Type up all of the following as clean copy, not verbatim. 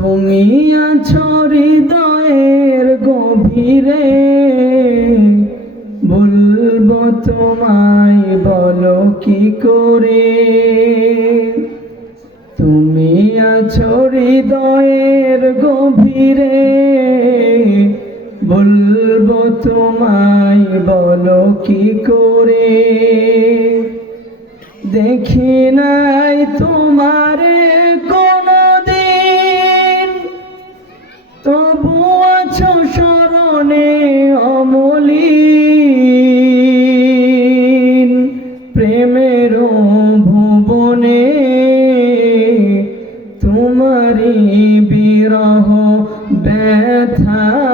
তুমি আছো হৃদয়ের গভীরে, বলবো তোমায় বলো কি করে। তুমি আছো হৃদয়ের গভীরে, বলবো তোমায় বলো কি করে। দেখি নাই তোমারে কোনদিন, তবু আছো স্মরণে অমলিন। প্রেমের ভুবনে তোমারি বিরহ ব্যথায়,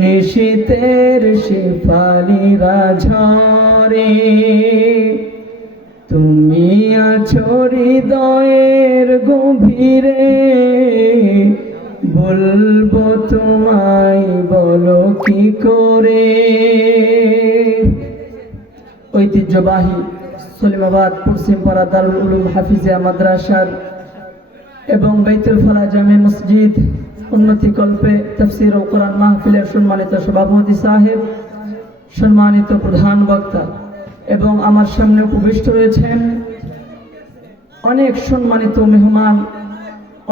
নিশীতের শেফালিরা ঝরে। তুমি আছো হৃদয়ের গভীরে, বলবো তোমায় বলো কি করে। ঐতিহ্যবাহী সলিমাবাদ পশ্চিমপাড়া দারুল উলুম হাফিজিয়া মাদ্রাসার এবং বাইতুল ফালা জামে মসজিদ উন্নতি কল্পে তাফসীর ও কোরআন মাহফিলের সম্মানিত সভাপতি সাহেব, সম্মানিত প্রধান বক্তা এবং আমার সামনে উপবিষ্ট রয়েছেন অনেক সম্মানিত মেহমান,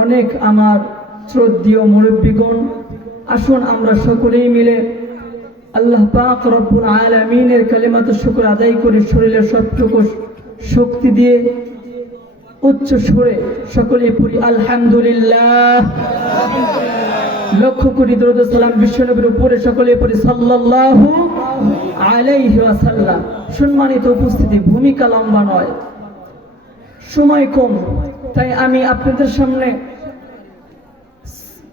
অনেক আমার শ্রদ্ধেয় মুরব্বীগণ। আসুন আমরা সকলেই মিলে আল্লাহ পাক রব্বুল আলামিনের কালিমাত শুকর আদায় করে শরীরের সবটুকু শক্তি দিয়ে উচ্চ সুরে সকলেই পড়ি আলহামদুলিল্লাহ। লক্ষ কোটি দরুদ ও সালাম বিশ্বনবীর উপরে সকলেই পড়ি সাল্লাল্লাহু আলাইহি ওয়াসাল্লাম। সম্মানিত উপস্থিতি, ভূমিকা লম্বা নয়, সময় কম, তাই আমি আপনাদের সামনে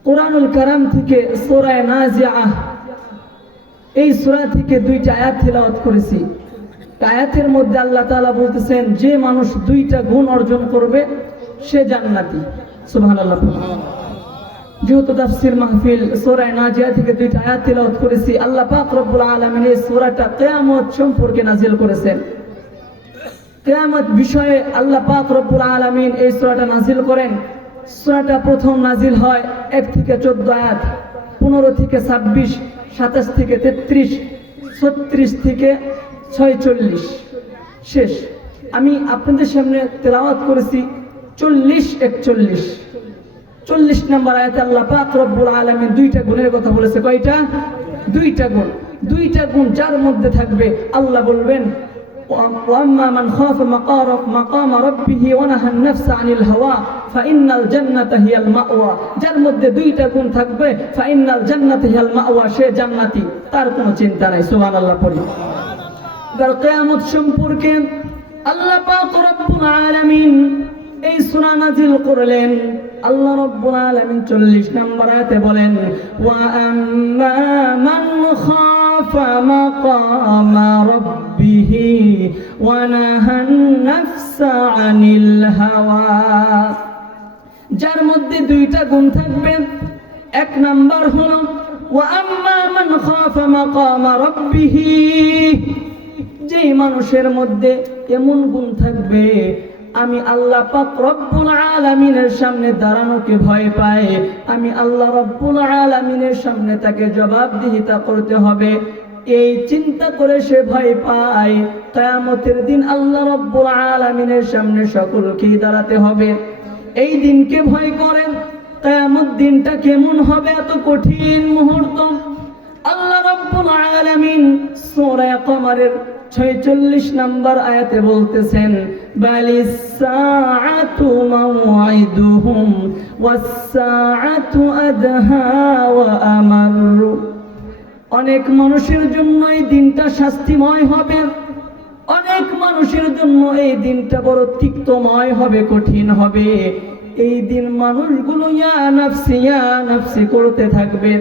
কুরআনুল কারীম থেকে সূরা নাজিআহ এই সূরা থেকে দুইটা আয়াত তেলাওয়াত করেছি। আয়াতের মধ্যে আল্লাহ তাআলা বলতেছেন, যে মানুষ দুইটা গুণ অর্জন করবে সে জান্নাতি। সুবহানাল্লাহ। যেহেতু তাফসীর মাহফিল সূরা নাজিআহ থেকে দুইটা আয়াত তেলাওয়াত করেছি, আল্লাহ পাক রব্বুল আলামিন এই সূরাটা কিয়ামত সম্পর্কে নাজিল করেছেন। কিয়ামত বিষয়ে আল্লাহ পাক রব্বুল আলামিন এই সূরাটা নাজিল করেন। সূরাটা প্রথম নাজিল হয় 1 থেকে 14 আয়াত, 15 থেকে 26, 27 থেকে 33, 36 থেকে 46 শেষ। আমি আপনাদের সামনে তেলাওয়াত করেছি 40-41। 40 নম্বর আয়াতে আল্লাহ পাক রব্বুল আলামিন দুইটা গুণের কথা বলেছে। কয়টা? দুইটা গুণ। দুইটা গুণ যার মধ্যে থাকবে আল্লাহ বলবেন, ওয়াম্মা মান খাফা মাকাম রাব্বিহি ওয়া নাহান নাফসা আনিল হাওয়া ফাইন্নাল জান্নাতা হিয়াল মাওয়া। যার মধ্যে দুইটা গুণ থাকবে, ফাইন্নাল জান্নাতা হিয়াল মাওয়া, সে জান্নাতি, তার কোনো চিন্তা নাই। সুবহানাল্লাহ পড়ি। কিয়ামত সম্পর্কে আল্লাহ পাক রব্বুল আলামিন এই সূরা নাজিল করলেন। আল্লাহ রব্বুল আলামিন 40 নম্বর আয়াতে বলেন, ওয়া আম্মা মান খাফা মাকামা রাব্বিহি ওয়া নাহান নাফসা আনিল হাওয়া। যার মধ্যে দুইটা গুণ থাকবে। 1 নাম্বার হলো ওয়া আম্মা মান খাফা মাকামা রাব্বিহি, যে মানুষের মধ্যে এমন গুণ থাকবে, আমি আল্লাহ পাক রব্বুল আলামিনের সামনে দাঁড়ানোকে ভয় পায়, আমি আল্লাহ রব্বুল আলামিনের সামনে তাকে জবাবদিহিতা করতে হবে, এই চিন্তা করে সে ভয় পায়। কিয়ামতের দিন আল্লাহ রব্বুল আলামিনের সামনে সকলকেই দাঁড়াতে হবে, এই দিনকে ভয় করেন। কিয়ামত দিনটা কেমন হবে, এত কঠিন মুহূর্ত। আল্লাহ রব্বুল আলামিন সূরা কমারের 46 নম্বর আয়াতে বলতেছেন, বালিস সাআতু মাওঈদুহুম ওয়াস সাআতু আদহা ওয়া আমার। অনেক মানুষের জন্য এই দিনটা শাস্তিময় হবে, অনেক মানুষের জন্য এই দিনটা বড় তিক্তময় হবে, কঠিন হবে। এই দিন মানুষগুলো ইয়া নাফসি করতে থাকবে।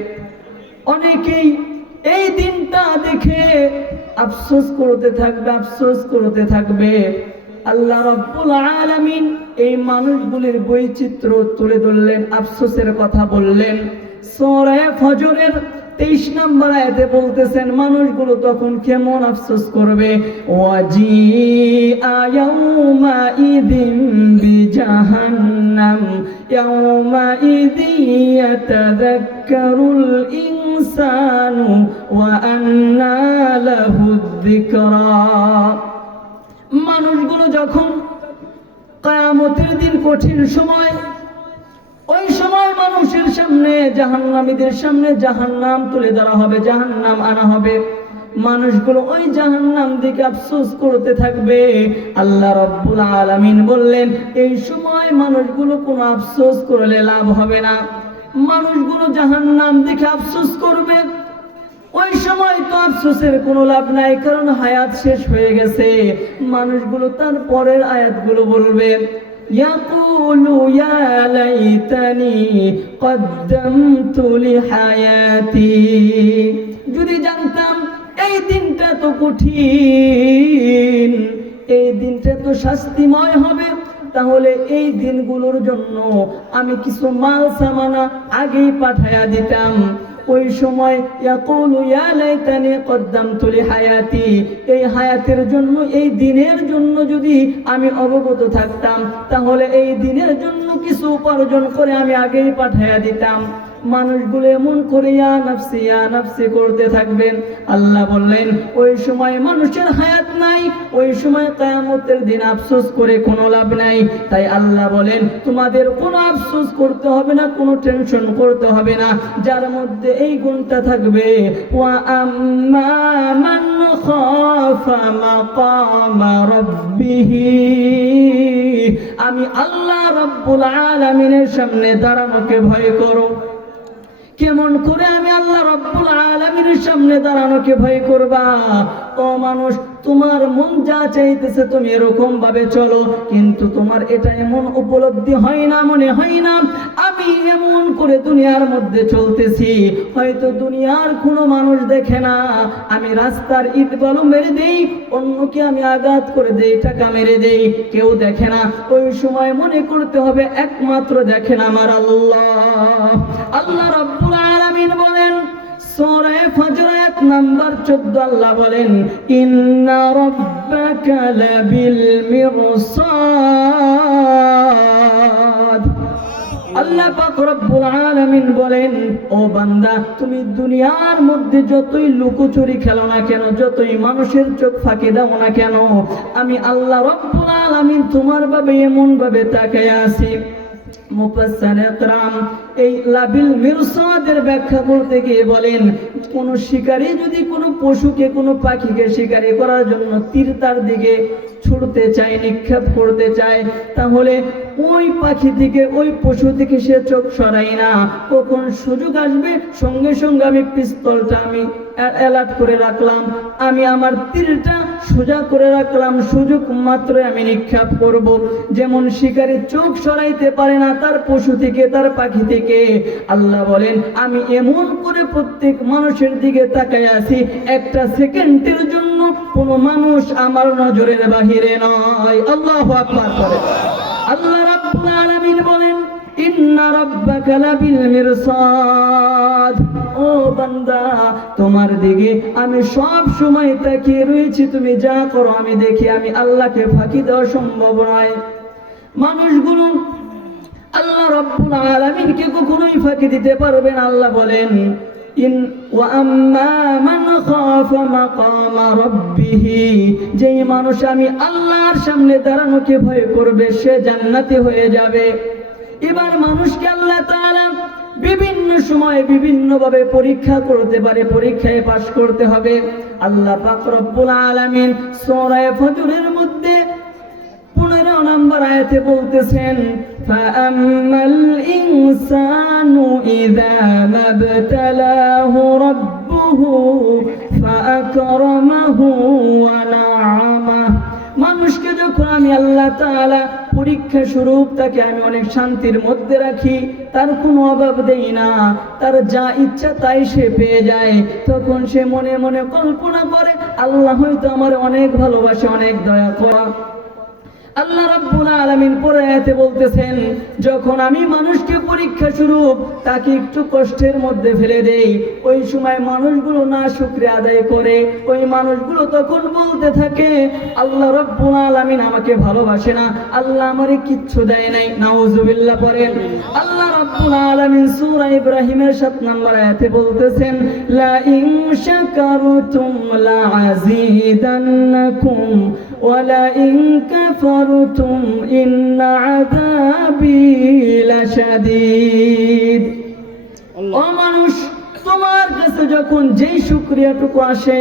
অনেকেই এই দিনটা দেখে আফসোস করতে থাকবে। আল্লাহ রাব্বুল আলামিন এই মানুষগুলির বৈচিত্র্য তুলে ধরলেন, আফসোসের কথা বললেন। সূরা ফজরের 23 নম্বর আয়াতে বলতেছেন, মানুষগুলো তখন কেমন আফসোস করবে। ওয়াজিআ ইয়াউমা ইযিন বিজাহান্নাম ইয়াউমাইযি ইয়াতাযাক্কারুল ইনসানু ওয়া আন্না লাহুদ যিকরা। মানুষগুলো যখন কিয়ামতের দিন কঠিন সময়, ওই সময় মানুষের সামনে, জাহান্নামীদের সামনে জাহান্নাম তুলে ধরা হবে, জাহান্নাম আনা হবে। মানুষগুলো ওই জাহান্নাম দিকে আফসোস করতে থাকবে। আল্লাহ রাব্বুল আলামিন বললেন, এই সময় মানুষগুলো কোনো আফসোস করলে লাভ হবে না। মানুষগুলো জাহান্নাম দিকে আফসোস করবে। ওই সময় তো আফসোসের কোনো লাভ নাই, কারণ হায়াত শেষ হয়ে গেছে। মানুষগুলো তার পরের আয়াতগুলো বলবে, ইয়াকুলু ইয়া লাইতানি কদ্দামতু লিহায়াতি। যদি জানতাম এই দিনটা তো কঠিন, এই দিনটা তো শাস্তিময় হবে, তাহলে এই দিনগুলোর জন্য আমি কিছু মাল সামানা আগেই পাঠায়া দিতাম। ওই সময় ইয়াকুলু ইয়া লাইতানি কদ্দামতু লিহায়াতি, এই হায়াতের জন্য, এই দিনের জন্য যদি আমি অবগত থাকতাম, তাহলে এই দিনের জন্য কিছু উপার্জন করে আমি আগেই পাঠায়া দিতাম। মানুষগুলো এমন করে ইয়া নাফসি করতে থাকবেন। আল্লাহ বললেন, ওই সময় মানুষের হায়াত নাই, ওই সময় কিয়ামতের দিন আফসোস করে কোনো লাভ নাই। তাই আল্লাহ বলেন, তোমাদের কোনো আফসোস করতে হবে না, কোনো টেনশন করতে হবে না, যার মধ্যে এই গুণটা থাকবে, ওয়া আম্মা মান খাফা মাকামা রাব্বিহি, আমি আল্লাহ রাব্বুল আলামিনের সামনে দাঁড়ানোকে ভয় করো। কেমন করে আমি আল্লাহ রাব্বুল আলামিনের সামনে দাঁড়ানোকে ভয় করবা? ও মানুষ, তোমার মন যা চাইতেছে তুমি এরকম ভাবে চলো, কিন্তু তোমার এটা এমন উপলব্ধি হয় না, মনে হয় না আমি এমন করে দুনিয়ার মধ্যে চলতেছি, হয়তো দুনিয়ার কোনো মানুষ দেখে না, আমি রাস্তার ইট বালু মেরে দেই, অন্যকে আমি আঘাত করে দেই, টাকা মেরে দেই, কেউ দেখে না। ওই সময় মনে করতে হবে একমাত্র দেখেন আমার আল্লাহ। আল্লাহ রাব্বুল আলামিন বলেন, সূরা ফজর আয়াত নাম্বার 14, আল্লাহ বলেন, ইন্না রাব্বাকা লাবিল মিরসাদ। আল্লাহ পাক রব্বুল আলামিন বলেন, ও বান্দা, তুমি দুনিয়ার মধ্যে যতই লুকোচুরি খেলো না কেন, যতই মানুষের চোখ ফাঁকি দাও না কেন, আমি আল্লাহ রব্বুল আলামিন তোমার ভাবে এমন ভাবে তাকায় আছি। মুফাসসির ইকরাম এই লাবিল মিরসাদের ব্যাখ্যা করতে গিয়ে বলেন, কোন শিকারী যদি কোনো পশুকে, কোনো পাখিকে শিকারি করার জন্য তীর তার দিকে ছুড়তে চায়, নিক্ষেপ করতে চায়, তাহলে ওই পাখি থেকে, ওই পশু থেকে সে চোখ সরাই না। কখন সুযোগ আসবে, সঙ্গে সঙ্গে আমি পিস্তলটা আমি অ্যালার্ট করে রাখলাম, আমি আমার তীরটা সোজা করে রাখলাম, সুযোগ মাত্র আমি নিক্ষেপ করব। যেমন শিকারী চোখ সরাইতে পারে না তার পশু থেকে, তার পাখি থেকে, আল্লাহ বলেন আমি এমন করে প্রত্যেক মানুষের দিকে তাকায় আছি, একটা সেকেন্ডের জন্য কোনো মানুষ আমার নজরের বাহিরে নয়। আল্লাহু আকবার করে আল্লাহ রাব্বুল আলামিন বলেন, ইন্না রাব্বাকা লাবিল মিরসাদ। ও বান্দা, তোমার দিকে আমি সব সময় তাকিয়ে রয়েছি, তুমি যা করো আমি দেখি, আমি আল্লাহকে ফাঁকি দেওয়া সম্ভব নয়। মানুষগুলো আল্লাহ রাব্বুল আলামিনকে কখনোই ফাঁকি দিতে পারবে না। আল্লাহ বলেন, ওয়া আম্মা মান খাফা মাকামা রাব্বিহি, যেই মানুষ আমি আল্লাহর সামনে দাঁড়ানোকে ভয় করবে সে জান্নাতি হয়ে যাবে। এবার মানুষকে আল্লাহ তাআলা বিভিন্ন সময় বিভিন্ন ভাবে পরীক্ষা করতে পারে, পরীক্ষায় পাশ করতে হবে। আল্লাহ পাক রব্বুল আলামিন সূরা ফজরের মধ্যে 15 নম্বর আয়াতে বলতেছেন, ফাআম্মাল ইনসানু ইযা মাবতালাহু রাব্বুহু ফাআকরামাহু ওয়া না'আমাহু। মানুষকে যখন আমি আল্লাহ তাআলা পরীক্ষা স্বরূপ তাকে আমি অনেক শান্তির মধ্যে রাখি, তার কোনো অভাব দেই না, তার যা ইচ্ছা তাই সে পেয়ে যায়, তখন সে মনে মনে কল্পনা করে আল্লাহ হয়তো আমার অনেক ভালোবাসে, অনেক দয়া করে। আল্লাহ রাব্বুল আলামিন পরে আয়াতে বলতেছেন, যখন আমি মানুষকে পরীক্ষা স্বরূপ তাকে একটু কষ্টের মধ্যে ফেলে দেই, ওই সময় মানুষগুলো না শুকরিয়া আদায় করে, ওই মানুষগুলো তখন বলতে থাকে আল্লাহ রাব্বুল আলামিন আমাকে ভালোবাসে না, আল্লাহ আমারে কিচ্ছু দেয় নাই। নাউজুবিল্লাহ পড়েন। আল্লাহ রাব্বুল আলামিন সূরা ইব্রাহিমের 7 নম্বর আয়াতে বলতেছেন, লা ইন শাকারতুম লা আযীদান্নাকুম ওয়া লা ইন কাফারতুম ইন্না আযাবি লাশাদীদ। ও মানুষ, তোমার কাছে যখন যেই শুকরিয়াটুকু আসে,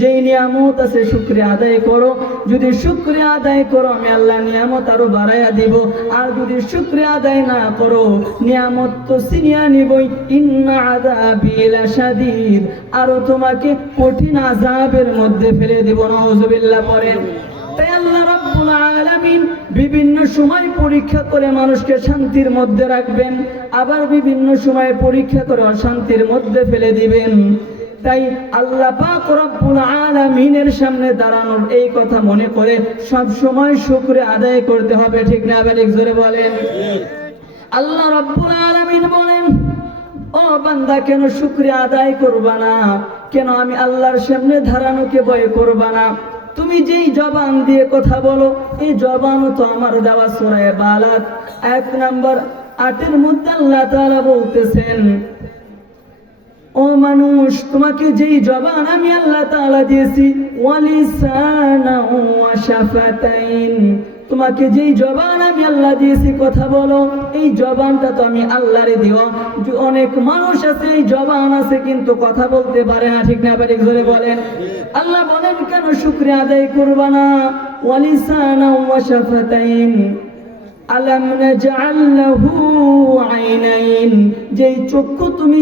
যেই নিয়ামত আছে, শুকরিয়া আদায় করো। যদি শুকরিয়া আদায় করো, আমি আল্লাহ নিয়ামত আরো বাড়াইয়া দিব। আর যদি শুকরিয়া আদায় না করো, নিয়ামত তো ছিনিয়ে নিবই। ইন্না আযাবি লাশাদীদ, আরো তোমাকে কঠিন আযাবের মধ্যে ফেলে দিব। নাউজুবিল্লাহ পড়েন। তাই আল্লাহ রাব্বুল আলামিন বিভিন্ন সময় পরীক্ষা করে মানুষকে শান্তির মধ্যে রাখবেন, আবার বিভিন্ন সময় পরীক্ষা করে অশান্তির মধ্যে ফেলে দিবেন। তাই আল্লাহ পাক রব্বুল আলামিনের সামনে দাঁড়ানোর এই কথা মনে করে সব সময় শুকরিয়া আদায় করতে হবে। ঠিক না? আবার এক জোরে বলেন। আল্লাহ রাব্বুল আলামিন বলেন, ও বান্দা, কেন শুকরিয়া আদায় করবা না? কেন আমি আল্লাহর সামনে দাঁড়ানোকে ভয় করবা না? তুমি যেই জবান দিয়ে কথা বলো, এই জবানও তো আমার দেওয়া। সূরা বালাদ 1 নম্বর 8 মধ্যে আল্লাহ তাআলা বলতেছেন, ও মানুষ, তোমাকে যেই জবান আমি আল্লাহ তাআলা দিয়েছি, ওয়ালিসানাও ওয়া শাফাতাইন, তোমাকে যেই জবান আমি আল্লাহ দিয়েছি কথা বলো, এই জবানটা তো আমি আল্লাহরে দিও। অনেক মানুষ আছে এই জবান আছে কিন্তু কথা বলতে পারে না। ঠিক না? আবার জোরে বলেন। আল্লাহ বলেন, কেন শুকরিয়া আদায় করবা না? ওয়ালিসানাও ওয়া শাফাতাইন আলাম নাজআল লাহু আইনাইন, যেই চক্ষু তুমি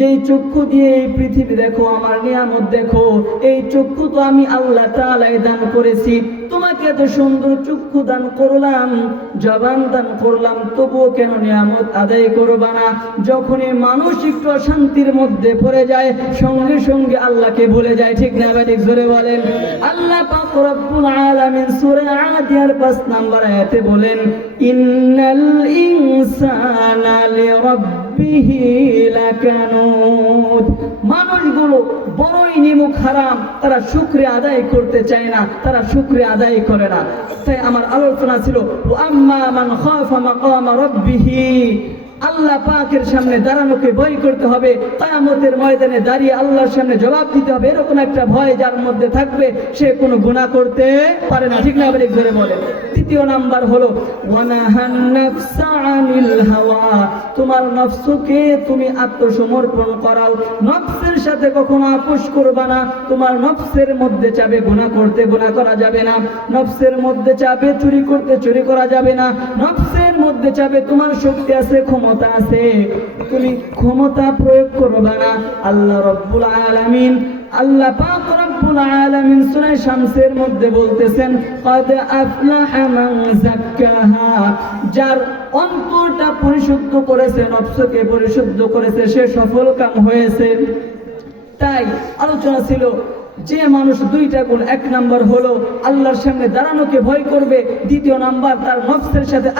যেই চক্ষু দিয়ে এই পৃথিবী দেখো, আমার নিয়ামত দেখো, এই চক্ষু তো আমি আল্লাহ তাআলাই দান করেছি। তোমাকে এত সুন্দর চক্ষু দান করলাম, জবান দান করলাম, তবুও কেন নিয়ামত আদায় করবা না? যখনই মানুষ একটু অশান্তির মধ্যে পড়ে যায়, সঙ্গে সঙ্গে আল্লাহকে ভুলে যায়। ঠিক না? আবার জোরে বলেন। আল্লাহ পাক রব্বুল আলামিন সূরা আদিয়ার 5 নম্বর আয়াতে বলেন, ইন্নাল ইনসানা লিরাব্বিহি লাকানুদ, মানুষগুলো বড়ই নিমুখ হারাম, তারা শুকরিয়া আদায় করতে চায় না, তারা শুকরিয়া আদায় করে না। তাই আমার আলোচনা ছিল, আম্মা মান খাফা মাকামা রাব্বিহি, আল্লাহ পাকের সামনে দাঁড়ানোকে ভয় করতে হবে। কিয়ামতের ময়দানে দাঁড়িয়ে আল্লাহর সামনে জবাব দিতে হবে, এরকম একটা ভয় যার মধ্যে থাকবে, সে কোনো গুনাহ করতে পারে না। ঠিক না? আবার এক জোরে বলে। দ্বিতীয় নাম্বার হলো ওয়ানাহান নাফসা আনিল হাওয়া, তোমার নফসকে তুমি আত্মসমর্পণ করাও। নফসের সাথে কখনো আপোষ করবা না। তোমার নফসের মধ্যে চাবে গুনাহ করতে, গুনাহ করা যাবে না। নফসের মধ্যে চাবে চুরি করতে, চুরি করা যাবে না। নফসের মধ্যে চাবে তোমার শক্তি আছে, ক্ষমতা আছে, তুমি ক্ষমতা প্রয়োগ করবা না। আল্লাহ রাব্বুল আলামিন, আল্লাহ পাক রব্বুল আলামিন সূরা শামসের মধ্যে বলতেছেন, ক্বাদ আফলাহা মান যাক্কাহা, যার অন্তরটা পরিশুদ্ধ করেছে, নফসকে পরিশুদ্ধ করেছে, সে সফল কাম হয়েছে। তাই আলোচনা ছিল যে মানুষ দুইটা গুণ, 1 নাম্বার হলো আল্লাহর সামনে দাঁড়ানোকে ভয় করবে, দ্বিতীয় নাম্বার তার নফসের সাথে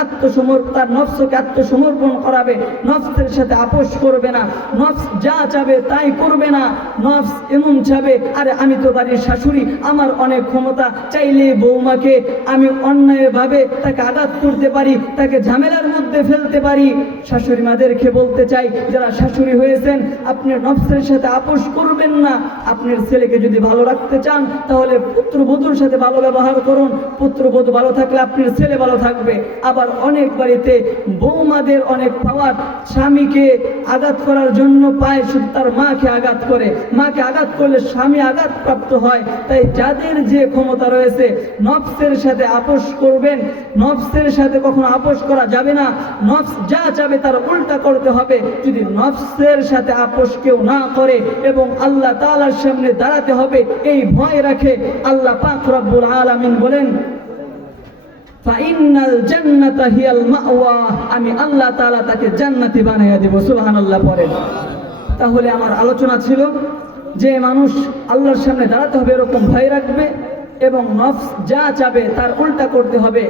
তার নফসকে আত্মসমর্পণ করাবে, নফসের সাথে আপোষ করবে না, নফস যা চাবে তাই করবে না। নফস এমন চাবে, আরে আমি তো বাড়ির শাশুড়ি, আমার অনেক ক্ষমতা, চাইলে বৌমাকে আমি অন্যায়ভাবে তাকে আঘাত করতে পারি, তাকে ঝামেলার মধ্যে ফেলতে পারি। শাশুড়ি মাদেরকে বলতে চাই, যারা শাশুড়ি হয়েছেন, আপনি নফসের সাথে আপোষ করবেন না। আপনার ছেলেকে যদি ভালো রাখতে চান, তাহলে পুত্রবধূর সাথে ভালো ব্যবহার করুন। পুত্রবধূ ভালো থাকলে আপনার ছেলে ভালো থাকবে। আবার অনেক বাড়িতে বৌমাদের অনেক পাওয়ার, স্বামীকে আঘাত করার জন্য পায়, শুধু তার মাকে আঘাত করে। মাকে আঘাত করলে স্বামী আঘাত প্রাপ্ত হয়। তাই যাদের যে ক্ষমতা রয়েছে, নফসের সাথে আপোষ করবেন। নফসের সাথে কখনো আপোষ করা যাবে না। নফস যা চাবে তার উল্টা করতে হবে। যদি নফসের সাথে আপোষ কেউ না করে এবং আল্লাহ তাআলার সামনে দাঁড়াতে হবে, এই ভয় রাখে, আল্লাহ পাক রব্বুল আলামিন বলেন, ফাইন্নাল জান্নাতা হিয়াল মাওয়া, আমি আল্লাহ তাআলা তাকে জান্নাতি বানাইয়া দেব। সুবহানাল্লাহ পড়েন। তাহলে আমার আলোচনা ছিল যে মানুষ আল্লাহর সামনে দাঁড়াতে হবে, এরকম ভয় রাখবে এবং নফস যা চাবে তার উল্টা করতে হবে।